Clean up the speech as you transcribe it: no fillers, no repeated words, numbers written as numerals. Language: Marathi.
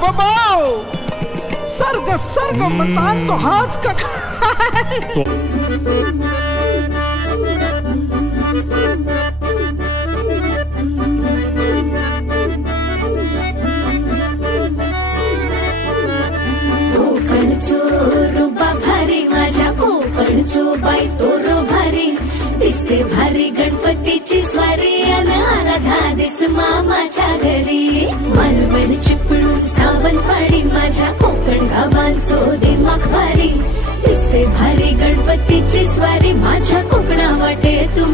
बाबा सर्ग सर्ग म्हणतात तो हाच का बाई तोरो भारी दिसते भारी गणपतीची स्वारी आला धादिस मामाच्या घरी मालवण चिपळूण सावंतवाडी माझ्या कोकण गावांचो दिमाग भारी दिसते भारी गणपतीची स्वारी माझ्या कोकणा वाटे तुम्ही